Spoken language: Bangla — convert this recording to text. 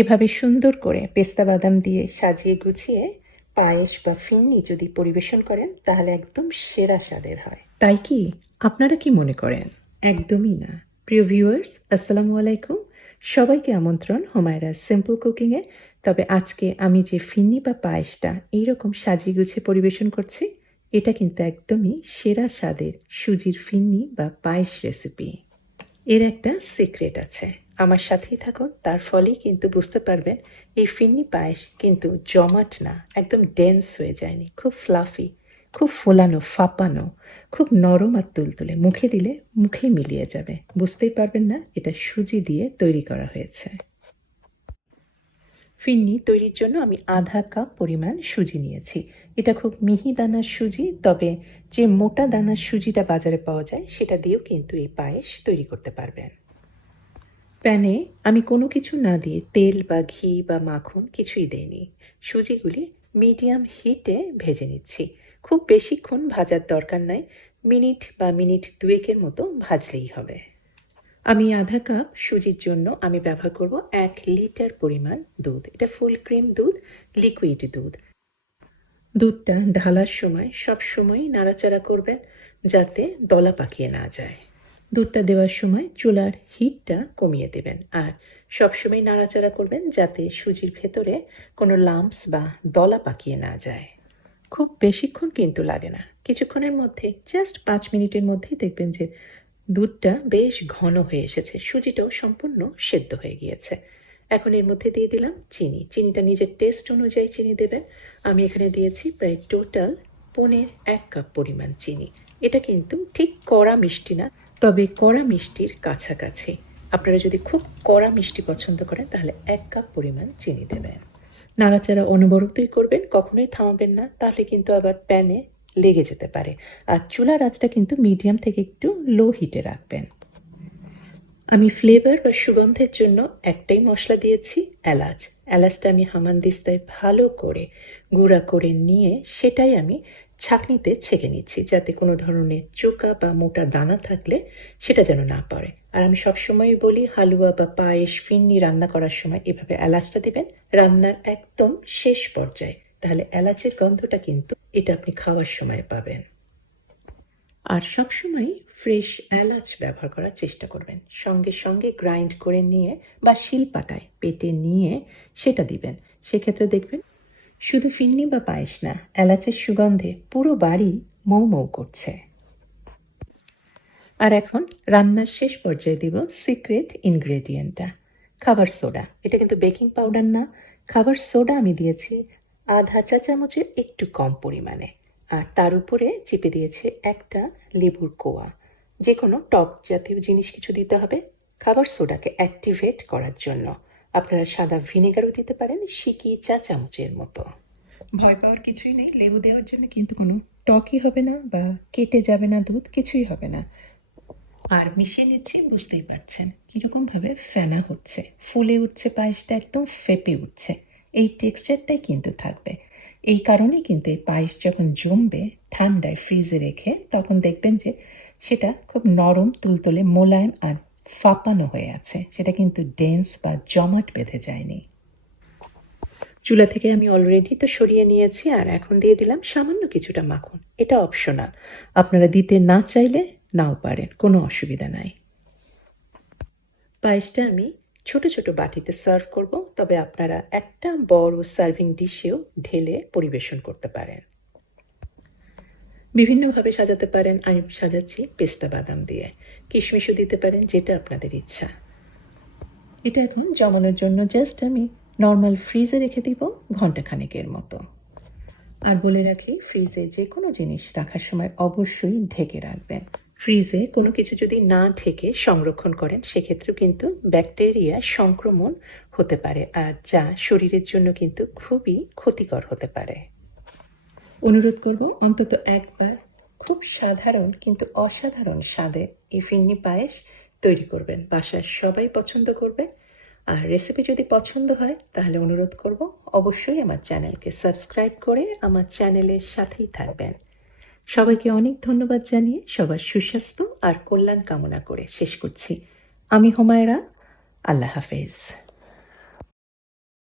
এভাবে সুন্দর করে পেস্তা বাদাম দিয়ে সাজিয়ে গুছিয়ে পায়েস বা ফিরনি যদি পরিবেশন করেন তাহলে একদম সেরা স্বাদের হয়। তাই কি আপনারা কি মনে করেন? একদমই না। প্রিয় ভিউয়ার্স, আসসালামু আলাইকুম। সবাইকে আমন্ত্রণ হোমায়রা সিম্পল কুকিংয়ে। তবে আজকে আমি যে ফিরনি বা পায়েসটা এইরকম সাজিয়ে গুছিয়ে পরিবেশন করছি, এটা কিন্তু একদমই সেরা স্বাদের সুজির ফিরনি বা পায়েস রেসিপি। এর একটা সিক্রেট আছে, আমার সাথেই থাকুন, তার ফলেই কিন্তু বুঝতে পারবেন এই ফিরনি পায়েস কিন্তু জমাট না, একদম ডেন্স হয়ে যায়নি, খুব ফ্লাফি, খুব ফোলানো ফাঁপানো, খুব নরম আর তুলতুলে, মুখে দিলে মুখেই মিলিয়ে যাবে, বুঝতেই পারবেন না এটা সুজি দিয়ে তৈরি করা হয়েছে। ফিরনি তৈরির জন্য আমি আধা কাপ পরিমাণ সুজি নিয়েছি। এটা খুব মিহি দানার সুজি, তবে যে মোটা দানার সুজিটা বাজারে পাওয়া যায় সেটা দিয়েও কিন্তু এই পায়েস তৈরি করতে পারবেন। প্যানে আমি কোনো কিছু না দিয়ে তেল বা ঘি বা মাখন কিছুই দেইনি। সুজিগুলি মিডিয়াম হিটে ভেজে নিচ্ছি। খুব বেশিক্ষণ ভাজার দরকার নাই, মিনিট বা মিনিট দুয়েকের মতো ভাজলেই হবে। আমি আধা কাপ সুজির জন্য আমি ব্যবহার করব 1 লিটার পরিমাণ দুধ। এটা ফুল ক্রিম দুধ, লিকুইড দুধ। দুধটা ঢালার সময় সব সময় নাড়াচাড়া করবেন যাতে দলা পাকিয়ে না যায়। দুধটা দেওয়ার সময় চুলার হিটটা কমিয়ে দেবেন আর সবসময় নাড়াচাড়া করবেন যাতে সুজির ভেতরে কোনো লাম্পস বা দলা পাকিয়ে না যায়। খুব বেশিক্ষণ কিন্তু লাগে না, কিছুক্ষণের মধ্যে জাস্ট 5 মিনিটের মধ্যেই দেখবেন যে দুধটা বেশ ঘন হয়ে এসেছে, সুজিটাও সম্পূর্ণ সেদ্ধ হয়ে গিয়েছে। এখন এর মধ্যে দিয়ে দিলাম চিনি। চিনিটা নিজের টেস্ট অনুযায়ী চিনি দেবেন। আমি এখানে দিয়েছি প্রায় টোটাল 1.5 কাপ পরিমাণ চিনি। এটা কিন্তু ঠিক কড়া মিষ্টি না, তবে কড়া মিষ্টির কাছাকাছি। আপনারা যদি খুব কড়া মিষ্টি পছন্দ করেন তাহলে 1 কাপ পরিমাণ চিনি দেবেন। নাড়াচাড়া অনবরতই করবেন, কখনোই থামাবেন না, তাহলে কিন্তু আবার প্যানে লেগে যেতে পারে। আর চুলার আঁচটা কিন্তু মিডিয়াম থেকে একটু লো হিটে রাখবেন। আমি ফ্লেভার বা সুগন্ধের জন্য একটাই মশলা দিয়েছি, এলাচ। এলাচটা আমি হামানদিস্তায় ভালো করে গুঁড়া করে নিয়ে সেটাই আমি ছাঁকনিতে ছেঁকে নিচ্ছি, যাতে কোনো ধরনের চোকা বা মোটা দানা থাকলে সেটা যেন না পড়ে। আর আমি সবসময়ই বলি হালুয়া বা পায়েস ফিরনি রান্না করার সময় এভাবে এলাচটা দিবেন রান্নার একদম শেষ পর্যায়ে, তাহলে এলাচের গন্ধটা কিন্তু এটা আপনি খাওয়ার সময় পাবেন। আর সবসময় ফ্রেশ এলাচ ব্যবহার করার চেষ্টা করবেন। সঙ্গে সঙ্গে গ্রাইন্ড করে নিয়ে বা শিলপাটায় পেটে নিয়ে সেটা দিবেন। সেক্ষেত্রে দেখবেন শুধু ফিরনি বা পায়েস না, এলাচের সুগন্ধে পুরো বাড়ি মৌ মৌ করছে। আর এখন রান্নার শেষ পর্যায়ে দিব সিক্রেট ইনগ্রেডিয়েন্টটা, খাবার সোডা। এটা কিন্তু বেকিং পাউডার না, খাবার সোডা আমি দিয়েছি আধা চা চামচের একটু কম পরিমাণে। আর তার উপরে চেপে দিয়েছে একটা লেবুর কোয়া। যে কোনো টক জাতীয় জিনিস কিছু দিতে হবে খাবার সোডাকে অ্যাক্টিভেট করার জন্য। আপনারা সাদা ভিনেগারও দিতে পারেন, সিকি চা চামচের মতো। ভয় পাওয়ার কিছুই নেই, লেবু দেওয়ার জন্য কিন্তু কোনো টকই হবে না বা কেটে যাবে না দুধ, কিছুই হবে না। আর মিশিয়ে নিচ্ছি, বুঝতেই পারছেন কীরকমভাবে ফেনা হচ্ছে, ফুলে উঠছে, পায়েসটা একদম ফেপে উঠছে। এই টেক্সচারটাই কিন্তু থাকবে। এই কারণেই কিন্তু এই পায়েস যখন জমবে ঠান্ডায় ফ্রিজে রেখে, তখন দেখবেন যে সেটা খুব নরম তুলতুলে মোলায়েম আর ফাঁপানো হয়ে আছে, সেটা কিন্তু ডেন্স বা জমাট বেঁধে যায়নি। চুলা থেকে আমি অলরেডি তো সরিয়ে নিয়েছি আর এখন দিয়ে দিলাম সামান্য কিছুটা মাখন। এটা অপশনাল, আপনারা দিতে না চাইলে নাও পারেন, কোনো অসুবিধা নাই। পায়েসটা আমি ছোট ছোট বাটিতে সার্ভ করব, তবে আপনারা একটা বড় সার্ভিং ডিশেও ঢেলে পরিবেশন করতে পারেন। বিভিন্নভাবে সাজাতে পারেন, আমি সাজাচ্ছি পেস্তা বাদাম দিয়ে, কিশমিশও দিতে পারেন, যেটা আপনাদের ইচ্ছা। এটা এখন জমানোর জন্য জাস্ট আমি নর্মাল ফ্রিজে রেখে দিব ঘন্টাখানেকের মতো। আর বলে রাখি, ফ্রিজে যে কোনো জিনিস রাখার সময় অবশ্যই ঢেকে রাখবেন। ফ্রিজে কোনো কিছু যদি না ঢেকে সংরক্ষণ করেন সেক্ষেত্রেও কিন্তু ব্যাকটেরিয়া সংক্রমণ হতে পারে, আর যা শরীরের জন্য কিন্তু খুবই ক্ষতিকর হতে পারে। অনুরোধ করব অন্তত একবার খুব সাধারণ কিন্তু অসাধারণ স্বাদে এই ফিরনি পায়েস তৈরি করবেন, বাসার সবাই পছন্দ করবে। আর রেসিপি যদি পছন্দ হয় তাহলে অনুরোধ করব অবশ্যই আমার চ্যানেলকে সাবস্ক্রাইব করে আমার চ্যানেলের সাথেই থাকবেন। সবাইকে অনেক ধন্যবাদ জানিয়ে সবার সুস্বাস্থ্য আর কল্যাণ কামনা করে শেষ করছি। আমি হোমায়রা, আল্লাহ হাফেজ।